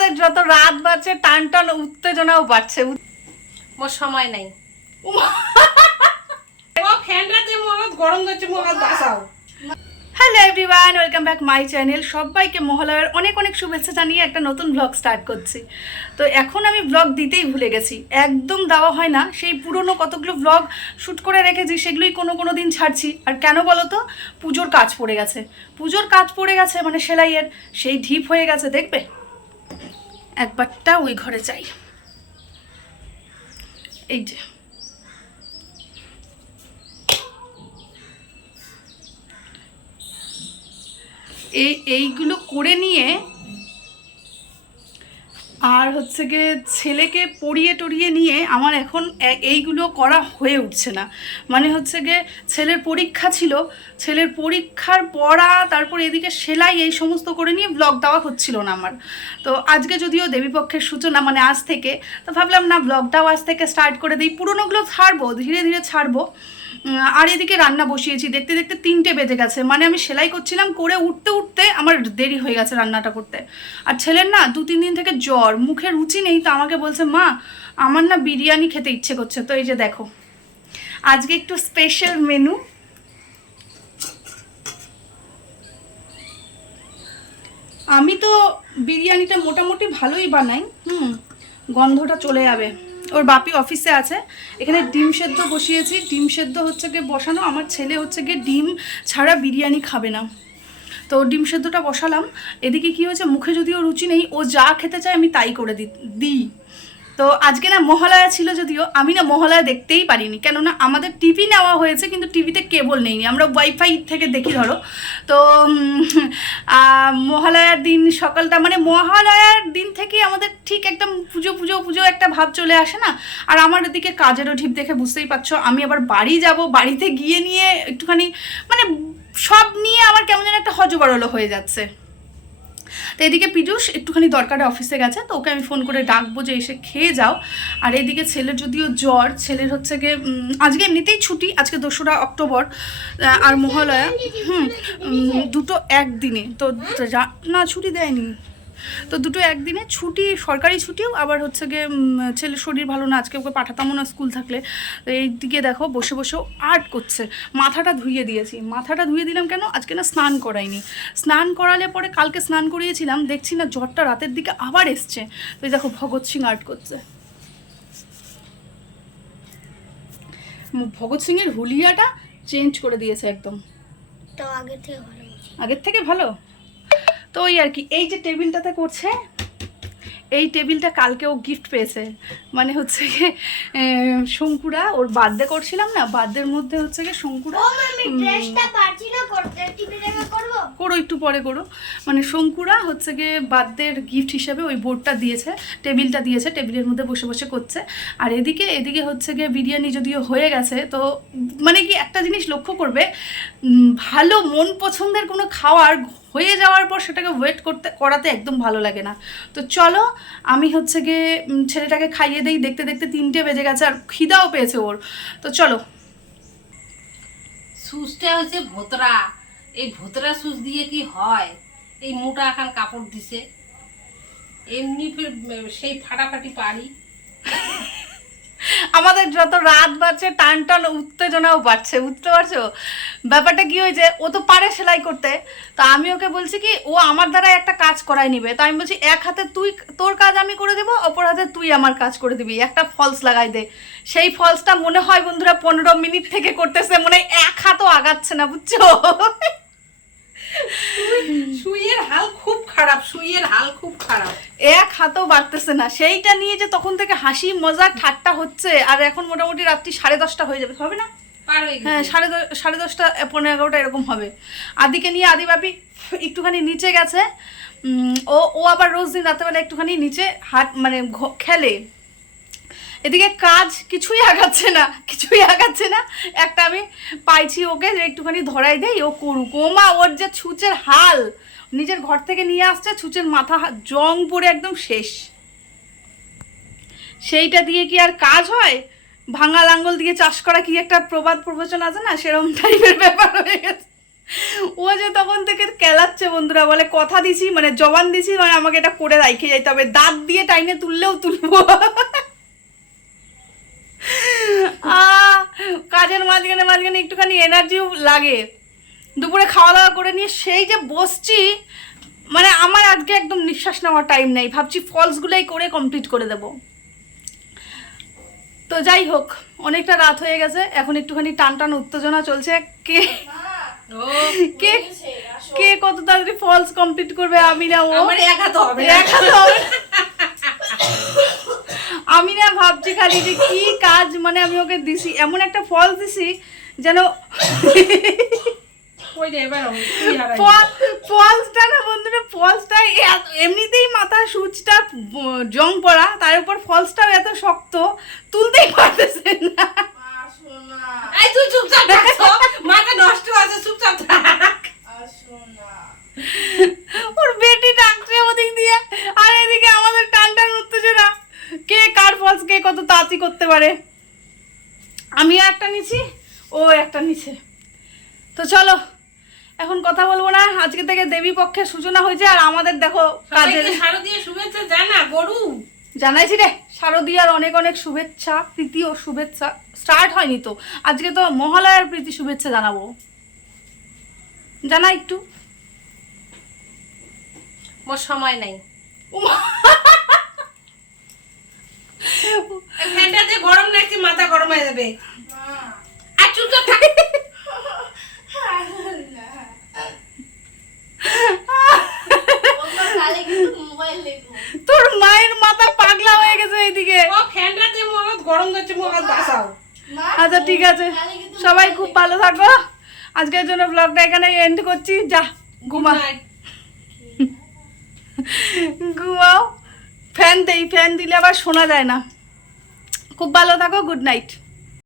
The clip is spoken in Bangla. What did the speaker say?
আমাদের যত রাত বাড়ছে টান টান উত্তেজনাও বাড়ছে। মোর সময় নাই। গরম যাচ্ছে মরদ বাসাও hello everyone welcome back my channel সবাইকে মহালয়ার অনেক অনেক শুভেচ্ছা জানিয়ে একটা নতুন ব্লগ স্টার্ট করছি। তো এখন আমি ব্লগ দিতেই ভুলে গেছি। একদম দেওয়া হয় না সেই পুরনো কতগুলো ব্লগ শ্যুট করে রেখেছি সেগুলোই কোনো কোনো দিন ছাড়ছি। আর কেন বলো তো? পুজোর কাজ পড়ে গেছে। পুজোর কাজ পড়ে গেছে মানে সেলাইয়ের। সেই ঢিপ হয়ে গেছে দেখবে? একবারটা ওই ঘরে যাই। এই যে। এই এইগুলো করে নিয়ে আর হচ্ছে গিয়ে ছেলেকে পড়িয়ে টড়িয়ে নিয়ে আমার এখন এইগুলো করা হয়ে উঠছে না। মানে হচ্ছে গিয়ে ছেলের পরীক্ষা ছিল। ছেলের পরীক্ষার পড়া, তারপর এদিকে সেলাই এই সমস্ত করে নিয়ে ব্লগ দেওয়া হচ্ছিল না আমার। তো আজকে যদিও দেবীপক্ষের সূচনা মানে আজ থেকে, তো ভাবলাম না ব্লগটাও আজ থেকে স্টার্ট করে দিই। পুরোনোগুলো ছাড়বো, ধীরে ধীরে ছাড়বো। আর এদিকে রান্না বসিয়েছি। দেখতে দেখতে তিনটে বেজে গেছে। মানে আমি সেলাই করছিলাম, করে উঠতে উঠতে আমার দেরি হয়ে গেছে রান্নাটা করতে। আর ছেলের না দু তিন দিন থেকে জ্বর। মুখে রুচি নেই তো আমাকে বলছে, মা, আমার না বিরিয়ানি খেতে ইচ্ছে করছে। তো এই যে দেখো, আজকে একটু স্পেশাল মেনু আমি তো বিরিয়ানিটা মোটামুটি ভালোই বানাই, হুম, গন্ধটা চলে যাবে। ওর বাপি অফিসে আছে, এখানে ডিম সেদ্ধ বসিয়েছি। ডিম সেদ্ধ হচ্ছে গিয়ে বসানো, আমার ছেলে হচ্ছে গিয়ে ডিম ছাড়া বিরিয়ানি খাবে না। তো ডিম সেদ্ধটা বসালাম। এদিকে কি হয়েছে, মুখে যদিও রুচি নেই, ও যা খেতে চায় আমি তাই করে দিই। তো আজকে না মহালয়া ছিল যদিও, আমি না মহালয়া দেখতেই পারিনি। কেননা আমাদের টিভি নেওয়া হয়েছে, কিন্তু টিভিতে কেবল নেইনি। আমরা ওয়াইফাই থেকে দেখি, ধরো। তো মহালয়ার দিন সকালটা মানে মহালয়ার দিন থেকে আমাদের ঠিক একদম পুজো পুজো পুজো একটা ভাব চলে আসে না। আর আমার এদিকে কাজেরও ঢিপ দেখে বুঝতেই পারছ, আমি আবার বাড়ি যাব, বাড়িতে গিয়ে নিয়ে একটুখানি মানে সব নিয়ে আমার কেমন যেন একটা হজবরল হয়ে যাচ্ছে। তো এদিকে পীযুষ একটুখানি দরকারে অফিসে গেছে, তো ওকে আমি ফোন করে ডাকবো যে এসে খেয়ে যাও। আর এদিকে ছেলের যদিও জ্বর, ছেলের হচ্ছে গিয়ে আজকে এমনিতেই ছুটি, আজকে দোসরা অক্টোবর আর মহালয়া, হুম দুটো একদিনে, তো না ছুটি দেয়নি। তো দুটো একদিনে ছুটি সরকারি ছুটিও আবার হচ্ছে গিয়ে ছেলের শরীর ভালো না আজকে ওকে পাঠাতামও না স্কুল থাকলে। তো এই দিকে দেখো বসে বসেও আর্ট করছে। মাথাটা ধুইয়ে দিয়েছি। মাথাটা ধুয়ে দিলাম কেন? আজকে না স্নান করাইনি। স্নান করালে পরে কালকে স্নান করিয়েছিলাম দেখছি না জ্বরটা রাতের দিকে আবার এসছে। তো এই দেখো ভগৎ সিং আর্ট করছে। ভগৎ সিং এর হুলিয়াটা চেঞ্জ করে দিয়েছে একদম। তো আগে থেকে ভালো আগের থেকে ভালো? তো ওই আর কি এই যে টেবিলটাতে করছে এই টেবিলটা কালকে ও গিফট পেয়েছে। মানে হচ্ছে গিয়ে শঙ্কুরা ওর বার্থডে করছিলাম না বার্থডের মধ্যে হচ্ছে গিয়ে শঙ্কুরা করো একটু পরে করো। মানে শঙ্কুরা হচ্ছে গিয়ে বার্থডের গিফট হিসেবে ওই বোর্ডটা দিয়েছে টেবিলটা দিয়েছে টেবিলের মধ্যে বসে বসে করছে। আর এদিকে এদিকে হচ্ছে গিয়ে বিরিয়ানি যদিও হয়ে গেছে তো মানে কি একটা জিনিস লক্ষ্য করবে ভালো মন পছন্দের কোনো খাওয়ার হয়ে যাওয়ার পর সেটাকে ওয়েট করতে, করাতে একদম ভালো লাগে না। তো চলো, আমি হচ্ছে গিয়ে ছেলেটাকে খাইয়ে দিই, দেখতে দেখতে তিনটে বেজে গেছে আর খিদাও পেয়েছে ওর। তো চলো। সুচটা হচ্ছে ভোতরা। এই ভোতরা সুচ দিয়ে কি হয়? এই মোটা এখন কাপড় দিছে। এমনি সেই ফাটাফাটি পারি। আমাদের যত রাত বাড়ছে, টান টান উত্তেজনাও বাড়ছে, বুঝতে পারছ? ব্যাপারটা কি হয়েছে, ও তো পারে সেলাই করতে, তা আমি ওকে বলছি কি, ও আমার দ্বারা একটা কাজ করাই নিবে। তো আমি বলছি, এক হাতে তুই, তোর কাজ আমি করে দেবো, অপর হাতে তুই আমার কাজ করে দিবি, একটা ফলস লাগাই দে। সেই ফলসটা মনে হয় বন্ধুরা পনেরো মিনিট থেকে করতেছে, মনে হয় এক হাতও আগাচ্ছে না, বুঝছ? সুইয়ের হাল খুব খারাপ সুইয়ের হাল খুব খারাপ। এক হাতও বাড়তেছে না। সেইটা নিয়ে যে তখন থেকে হাসি মজা ঠাট্টা হচ্ছে আর এখন মোটামুটি রাত্রি সাড়ে দশটা হয়ে যাবে হবে না? হ্যাঁ সাড়ে দশ সাড়ে দশটা পনেরো এগারোটা এরকম হবে। আদিকে নিয়ে আদি বাপি একটুখানি নিচে গেছে। ও ও আবার রোজ দিন রাতেবেলা একটুখানি নিচে হাত মানে খেলে। এদিকে কাজ কিছুই আগাচ্ছে না, কিছুই আগাচ্ছে না। একটা আমি পাইছি ওকে যে একটুখানি ধরাই দেই, ও করুক। ও ওর যে ছুঁচের হাল। নিজের ঘর থেকে নিয়ে আসছে, ছুঁচের মাথা জং পড়ে একদম শেষ। সেইটা দিয়ে কি আর কাজ হয়? ভাঙা লাঙ্গল দিয়ে চাষ করা কি একটা প্রবাদ প্রবচন আছে না? সেরকম টাইপের ব্যাপার হয়ে গেছে। ও যে তখন থেকে কেলাচ্ছে বন্ধুরা, বলে কথা দিছি মানে জবান দিছি মানে আমাকে এটা করে রাইখে যাইতে হবে দাঁত দিয়ে টাইনে তুললেও তুলবো আহ, কাজের মাঝখানে মাঝখানে একটুখানি এনার্জিও লাগে। দুপুরে খাওয়া দাওয়া করে নিয়ে সেই যে বসছি মানে আমার আজকে একদম নিঃশ্বাস নেওয়ার টাইম নেই। ভাবছি ফলসগুলোই করে কমপ্লিট করে দেব। তো যাই হোক অনেকটা রাত হয়ে গেছে। এখন একটুখানি টান টান উত্তেজনা চলছে। কে কে কে কত তাড়াতাড়ি ফলস কমপ্লিট করবে আমি না ও? আমার একা তো হবে। একা তো হবে। আমি না ভাবছি খালি যে কি কাজ মানে আমি ওকে দিছি এমন একটা ফল দিছি যেন ফলসটা না বন্ধুরা ফলসটা এমনিতেই মাথা সুচটা জং পড়া তার উপর ফলসটাও এত শক্ত তুলতেই পারতেছে না। এই তুই চুপচাপ থাক তো। মাথা নষ্ট আছে চুপচাপ থাক ওর বেটি ডাকছে ওদিক দিয়ে আর এদিকে আমাদের টান টান উত্তেজনা কে কার ফলস কে করতে পারে। আমি একটা নিছি ও একটা নিছে। তো চলো এখন কথা বলব না আজকে থেকে দেবী পক্ষের সূচনা হয়েছে আর আমাদের দেখো কাজের শারদীয় শুভেচ্ছা জানা গরু। জানাইছি রে শারদীয়ার অনেক অনেক শুভেচ্ছা প্রীতি ও শুভেচ্ছা। স্টার্ট হয়নি তো আজকে তো মহালয়ার প্রীতি শুভেচ্ছা জানাব। জানা একটু। মোর সময় নাই। ফ্যানটা যে গরম লাগছে মাথা গরম হয়ে যাবে? আর চুপচাপ থাক। তোর মায়ের মাথা পাগলা হয়ে গেছে এইদিকে। ও ফ্যানটা যে মোর গরম মোর হাত বাঁচাও। আচ্ছা ঠিক আছে। সবাই খুব ভালো থাকো। আজকের জন্য ব্লগটা এখানে এন্ড করছি। যা ঘুমা. ঘুমাও। ফ্যান দেই ফ্যান দিলে আবার শোনা যায় না। খুব ভালো থাকো গুড নাইট।